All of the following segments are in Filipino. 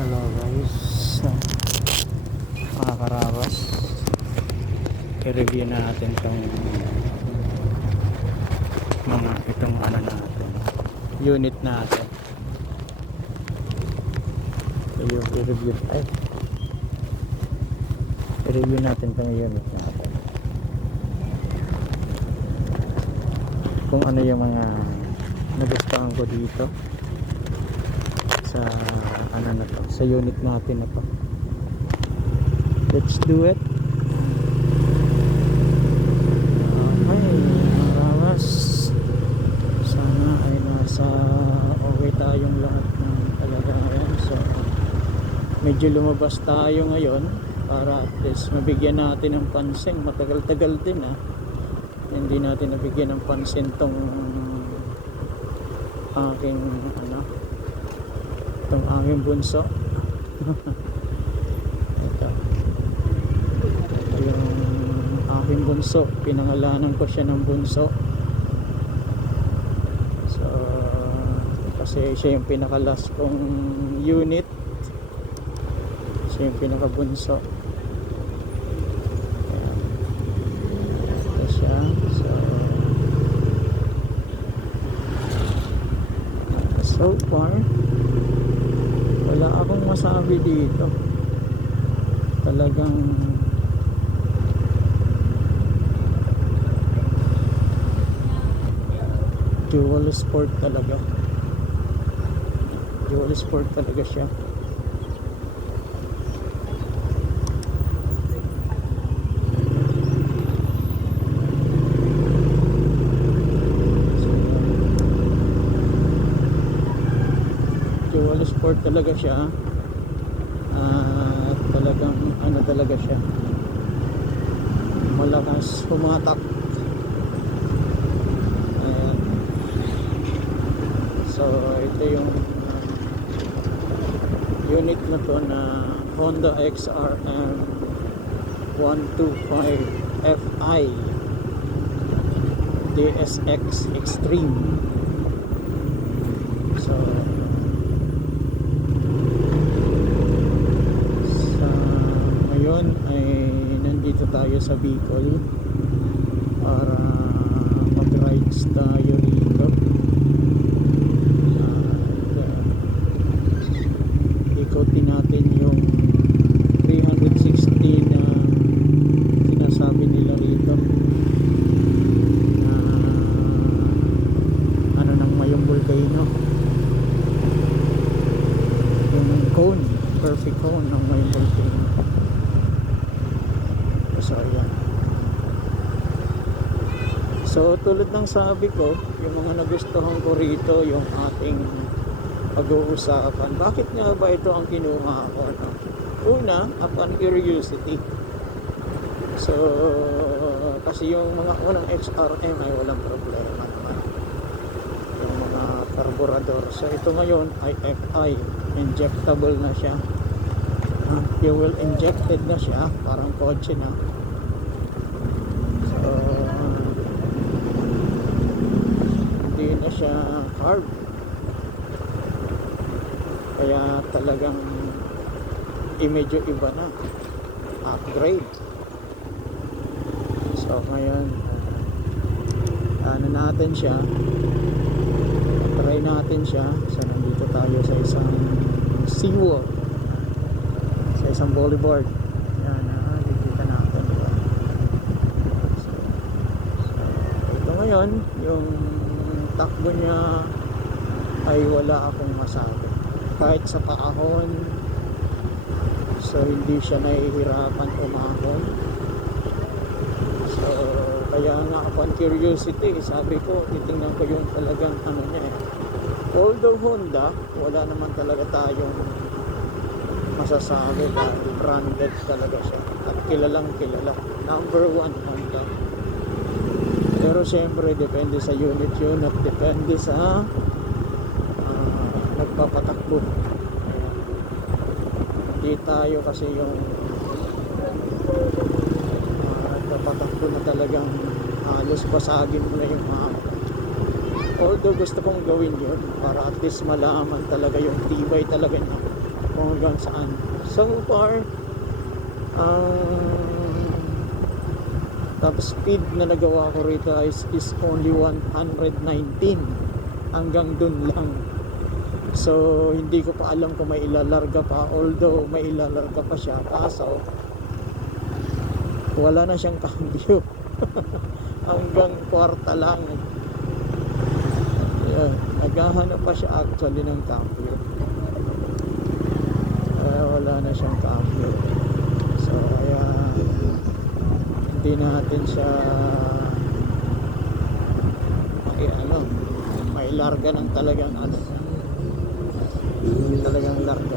Hello guys. Mga karawas I-review natin tong mga itong ano natin unit natin. I-review ay. I-review natin tong unit natin. Kung ano yung mga nagustuhan ko dito sa ano na to sa unit natin na to. Let's do it. Okay mga kawas sana ay nasa okay tayong lahat ng talaga ngayon. So medyo lumabas tayo ngayon para at least mabigyan natin ng pansin. Matagal-tagal din ah. Hindi natin nabigyan ng pansin tong aking itong aking bunso. Ito. Ito yung aking bunso. Pinangalanan ko siya ng bunso. So kasi siya yung pinakalas kong unit. Siya yung pinakabunso. Ito siya. So far masabi dito. Talagang dual sport talaga. Dual sport talaga siya. Dual sport talaga siya at talagang ano talaga siya. Malakas humatak. Ayan so ito yung uh, unit na to na Honda XRM 125 Fi DSX Extreme so sa ngayon ay tayo sa Bicol para mag-rides tayo dito at uh, ikotin natin yung 360 na sinasabi nila rito na ano ng mayong volcano yung cone perfect cone ng mayong volcano so ayan so tulad ng sabi ko yung mga nagustuhan ko rito yung ating pag-uusapan bakit nga ba ito ang kinuha ko no? una upon curiosity. So kasi yung mga unang XRM ay walang problema naman. Yung mga carburetor so ito ngayon ay FI injectable na siya. Fuel injected na siya. Parang kotse na so hindi na siya carb kaya talagang imedyo iba na. Upgrade. So ngayon ano natin siya? Try natin siya. So nandito tayo sa isang seawall. Sa isang boulevard. Yan ah, dikita natin. So, so, ito ngayon yung takbo niya ay wala akong masabi. Kahit sa paahon so hindi siya nahihirapan umahon so kaya nga upon curiosity sabi ko titingnan ko yung talagang ano niya eh. Although Honda wala naman talaga tayong masasabi dahil branded talaga siya. At kilalang kilala. Number one Honda pero siyempre depende sa unit yun at depende sa ah, nagpapatakbo. Hindi tayo kasi yung ah, nagpapatakbo na talagang halos basagin mo na yung mga although gusto kong gawin yun para at least malaman talaga yung tibay talaga niya kung hanggang saan. So far um, top speed na nagawa ko rito is, is only 119 hanggang dun lang. So hindi ko pa alam kung may ilalarga pa. Although may ilalarga pa siya. Kaso wala na siyang cambio. Hanggang kwarta lang. Ayan, naghahanap pa siya actually ng cambio. Kaya wala na siyang cambio. So kaya hindi natin siya may ano may larga ng talagang ano. Talagang larga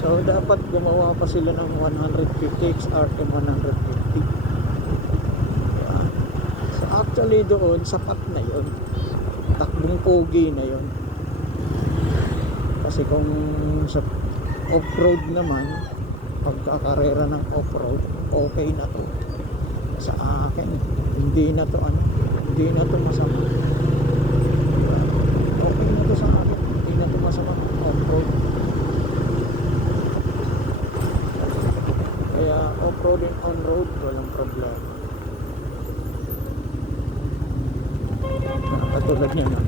so dapat gumawa pa sila ng 150 XRM 150 Ayan. so actually doon sapat na yon takbong pogi na yon kasi kung sa off-road naman pagkakarera ng off-road okay na to sa akin. Hindi na to ano hindi na to masama Diba? okay na to sa akin hindi na to masama off-road kaya off-road and on-road walang problema Ah, katulad niya na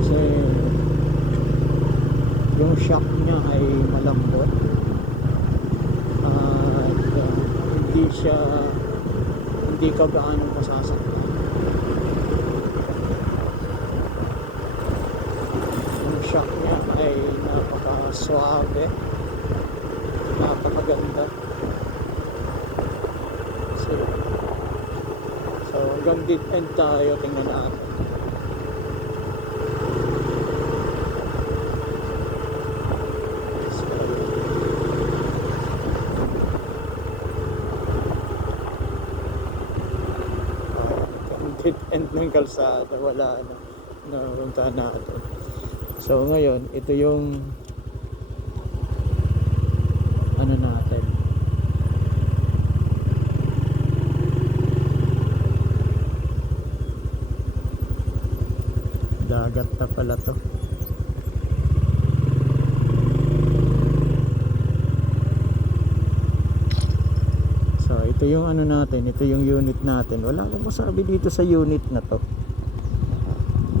kasi yung shock niya ay malambot at uh, hindi siya hindi ka gaano masasaktan. Yung shock niya ay napaka suave napakaganda. So, so hanggang deep end tayo tingnan natin ang dead end ng kalsada wala na napunta natin so ngayon ito yung ano natin. Dagat na pala to So ito yung ano natin, ito yung unit natin. Wala akong masabi dito sa unit na to.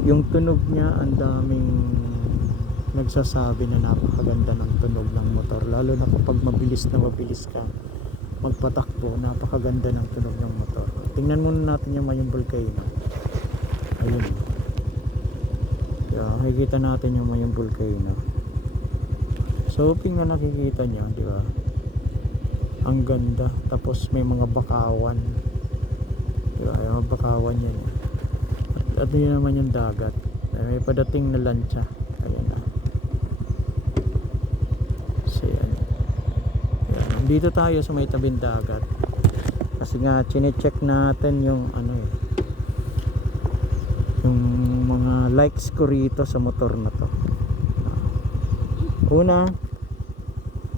Yung tunog niya, ang daming nagsasabi na napakaganda ng tunog ng motor. Lalo na kapag mabilis na mabilis ka magpatakbo, napakaganda ng tunog ng motor. Tingnan muna natin yung mayong volcano. Ayun. Kaya makikita natin yung mayong volcano. So, tingnan nakikita niya, di ba? Ang ganda. Tapos may mga bakawan. Diba yung mga bakawan yan eh. at, at yun naman yung dagat. Ay, may padating na lancha. Ayan na. So yan. Ayan. nandito tayo sa may tabing dagat. Kasi nga chinecheck natin yung ano eh. Yung mga likes ko rito sa motor na to. Una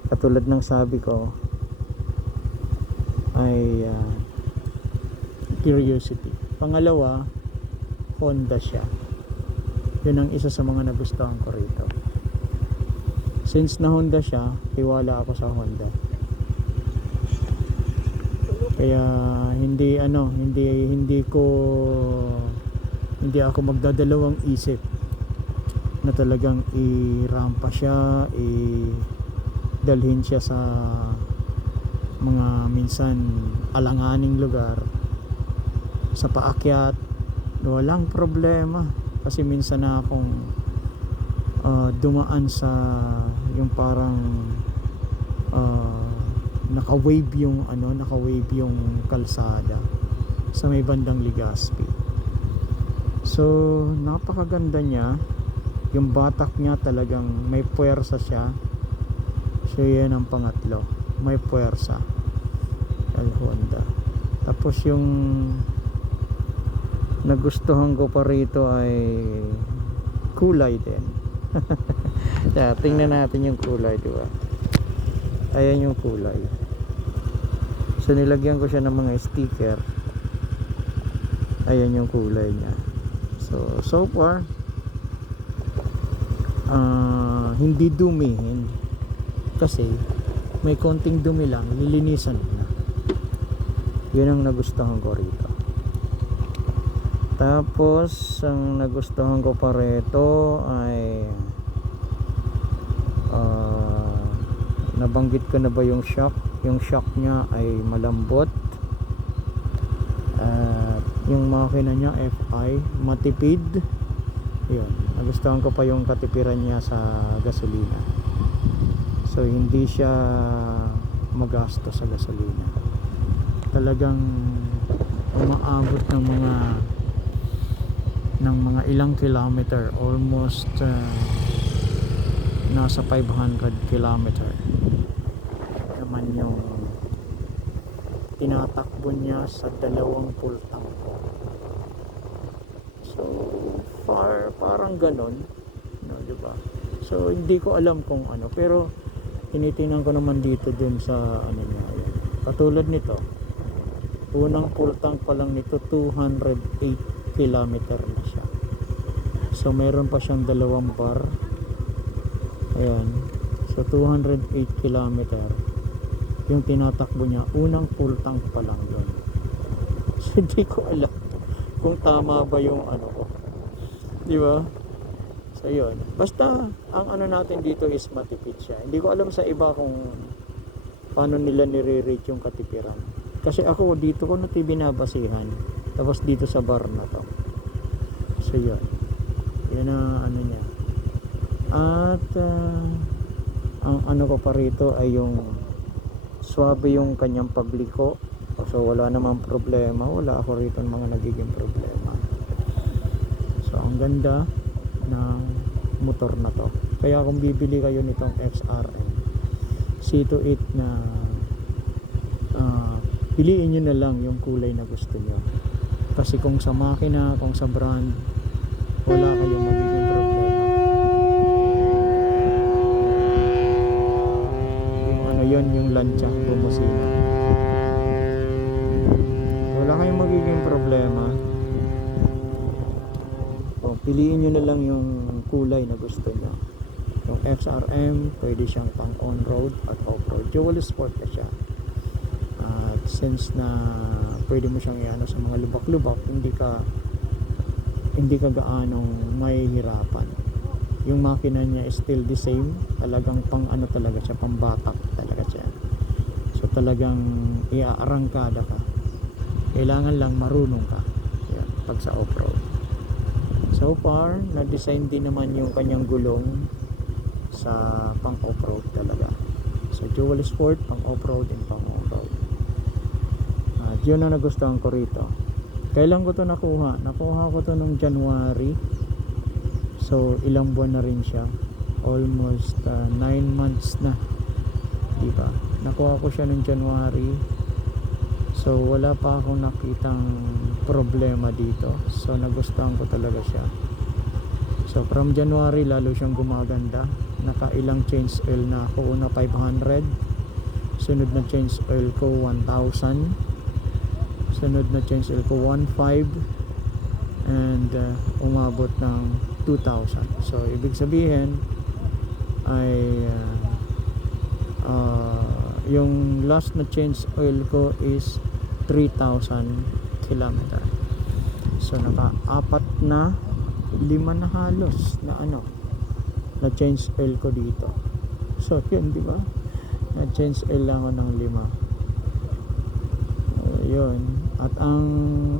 katulad ng sabi ko ay ah, curiosity. Pangalawa, Honda siya. Yun ang isa sa mga nagustuhan ko rito. Since na Honda siya, tiwala ako sa Honda. Kaya hindi ano, hindi hindi ko hindi ako magdadalawang isip na talagang i-rampa siya, i dalhin siya sa mga minsan alanganing lugar sa paakyat walang problema. Kasi minsan na akong ah, dumaan sa yung parang ah, naka-wave yung ano naka-wave yung kalsada sa may bandang Ligaspi so napakaganda niya. Yung batak niya talagang may puwersa siya. So yan ang pangatlo. May puwersa El Honda. Tapos yung nagustuhan ko pa rito ay kulay din. Yeah, tingnan natin yung kulay di ba? Ayan yung kulay. So nilagyan ko siya ng mga sticker. Ayan yung kulay niya. So so far ah hindi dumihin. Kasi may konting dumi lang lilinisan yun ang nagustuhan ko rito. Tapos ang nagustuhan ko pa rito ay ah, nabanggit ko na ba yung shock? Yung shock niya ay malambot. At yung makina niya FI matipid. Yun nagustuhan ko pa yung katipiran niya sa gasolina. So hindi siya magasto sa gasolina talagang umaabot ng mga ng mga ilang kilometer almost uh, nasa 500 kilometer naman yung tinatakbo niya sa dalawang full tank. So far parang ganon no, di ba? So hindi ko alam kung ano pero tinitingnan ko naman dito dun sa ano niya katulad nito unang full tank pa lang nito 208 kilometer na siya. So meron pa siyang dalawang bar. Ayan. So 208 kilometer yung tinatakbo niya. Unang full tank pa lang yun. So hindi ko alam kung tama ba yung ano ko. Di ba? So yun. Basta ang ano natin dito is matipid siya. Hindi ko alam sa iba kung paano nila nire-rate yung katipiran kasi ako dito ko na binabasihan. Tapos dito sa bar na to. So yun. Yan ang ano niya. At ah, ang ano ko pa rito ay yung swabe yung kanyang pagliko. So wala namang problema. Wala ako rito ng mga nagiging problema. So ang ganda ng motor na to. Kaya kung bibili kayo nitong XRM C28 na ah, piliin nyo na lang yung kulay na gusto nyo. Kasi kung sa makina kung sa brand wala kayong magiging problema. Yung ano yon yung lancha bumusina. Wala kayong magiging problema. O, piliin nyo na lang yung kulay na gusto nyo. Yung XRM pwede siyang pang on-road at off-road. Dual sport na siya since na pwede mo siyang iano sa mga lubak-lubak hindi ka hindi ka gaanong mahihirapan. Yung makina niya is still the same. Talagang pang ano talaga siya pang batak talaga siya. So talagang iaarangkada ka. Kailangan lang marunong ka. Yan, pag sa off-road. So far na-design din naman yung kanyang gulong sa pang off-road talaga. So dual sport pang off-road and pang yun ang nagustuhan ko rito. Kailan ko to nakuha? Nakuha ko to nung January. So ilang buwan na rin siya. Almost 9 months na. Di ba nakuha ko siya nung January. So wala pa akong nakitang problema dito. So nagustuhan ko talaga siya. So from January lalo siyang gumaganda. Naka ilang change oil na ako. Una 500 sunod na change oil ko 1000 sunod na change oil ko 1.5 and uh, umabot ng 2,000 so ibig sabihin ay uh, uh, yung last na change oil ko is 3,000 kilometer. So naka apat na lima na halos na ano na change oil ko dito. So yun di ba? Na change oil lang ako ng lima. Uh, yun at ang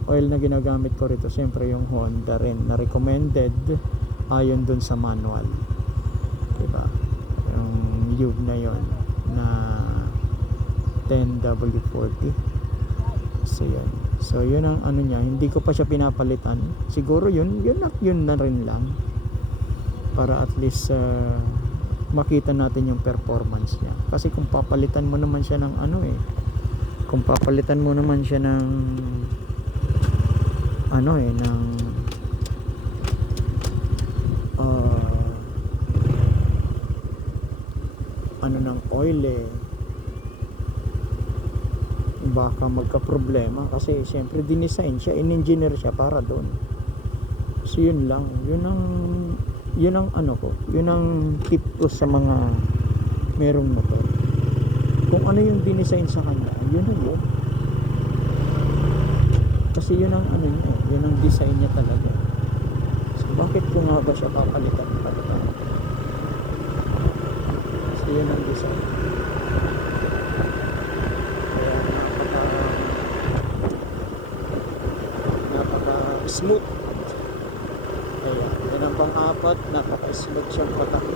oil na ginagamit ko rito siyempre yung Honda rin na recommended ayon dun sa manual. Diba? Yung Yug na yon na 10W40 so yun. So yun ang ano niya. Hindi ko pa siya pinapalitan. Siguro yun yun at yun na rin lang. Para at least uh, makita natin yung performance niya. Kasi kung papalitan mo naman siya ng ano eh kung papalitan mo naman siya ng ano eh ng ah, ano ng oil eh. Baka magka problema kasi siyempre dinesign siya in-engineer siya para doon. So yun lang. Yun ang yun ang ano ko yun ang tip ko sa mga merong motor ano yung dinesign sa kanya? Yun yun kasi yun ang ano niya eh, yun ang design niya talaga. So bakit ko nga ba siya papalitan palitan kasi yun ang design. Napaka smooth. Kaya yun ang pang-apat napaka smooth siyang patakbuhin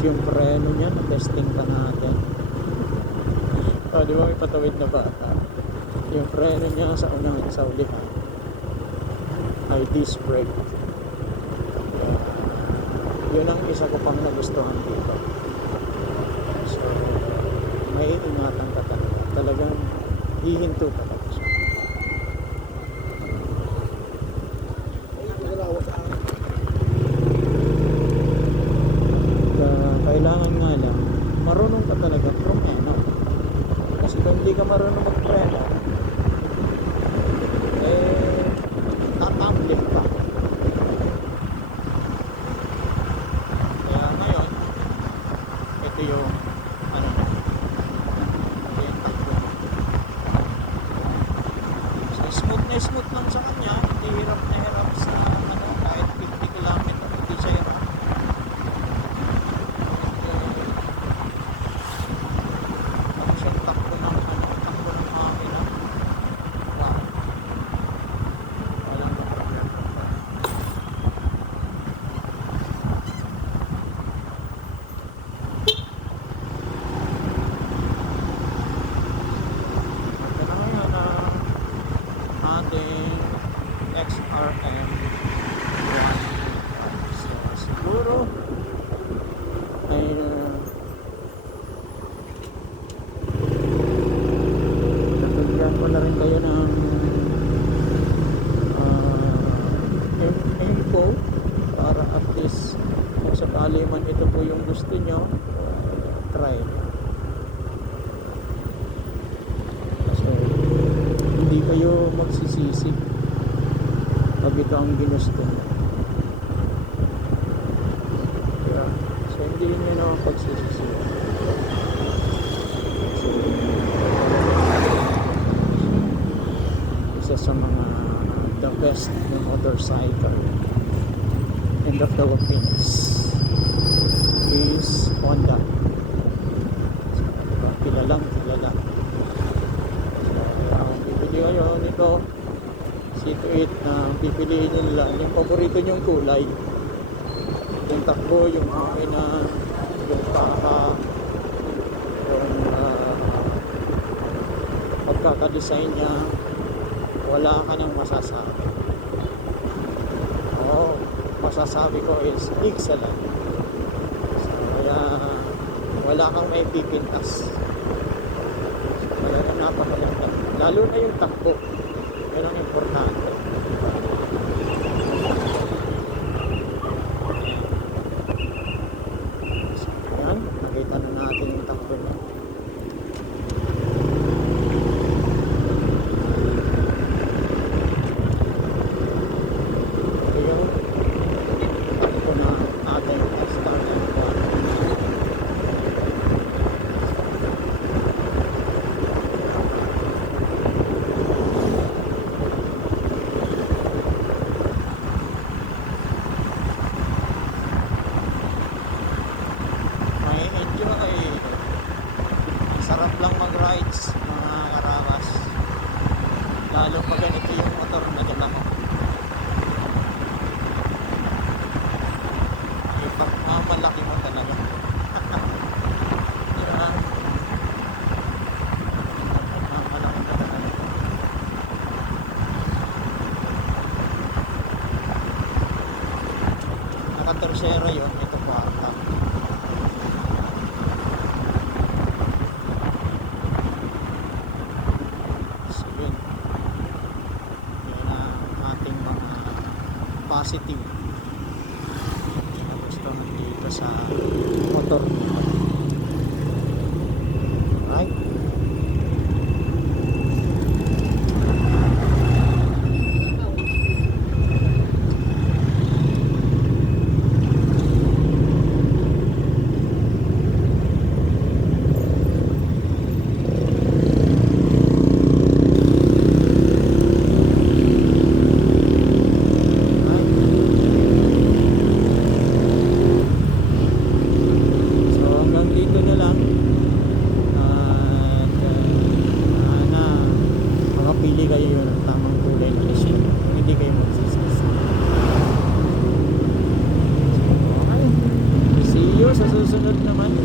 Tapos yung preno niya, na-testing pa natin. oh, di ba may patawid na bata? Yung preno niya sa unang sa ulihan ay disc brake. Kaya, yun ang isa ko pang nagustuhan dito. So, may ingatan ka talaga. Talagang hihinto ka talaga siya. Kaya kailangan nga lang marunong ka talaga promeno kasi kung hindi ka marunong magpreno eh tatambling ka kaya ngayon ito yung ano ito yung takbo so smooth na smooth lang sa kanya hindi hirap na hirap sa ano kahit 50 km hindi siya hirap Ano siya takbo ng ano, takbo ng makina. Wow. Walang problema. Ito na ngayon ang ating XRM 1. So, siguro ay uh, Nabigyan ko na rin kayo ng uh, info para at least kung sakali man ito po yung gusto nyo try. Kasi hindi kayo magsisisi pag ito ang ginusto nyo. Kaya, so hindi nyo na pagsisisi so, isa sa mga the best na motorcycle in the Philippines is Honda. So, diba? Kilalang kilala. So, kaya kung bibili kayo nito, C28 na pipiliin nila yung paborito nyong kulay. Yung takbo, yung makina, yung paka, yung uh, pagkakadesign niya, wala ka nang masasabi. Oo, masasabi ko is excellent. So, kaya wala kang may pipintas. So, kaya napakaganda. Lalo na yung takbo. Yan ang importante. So, yan, nakita na natin yung takbo niya. Ayun. Ito na ating external one. May enjoy. Ang sarap lang mag-rides, mga karawas. Lalo pag ganito yung motor na dala. naman.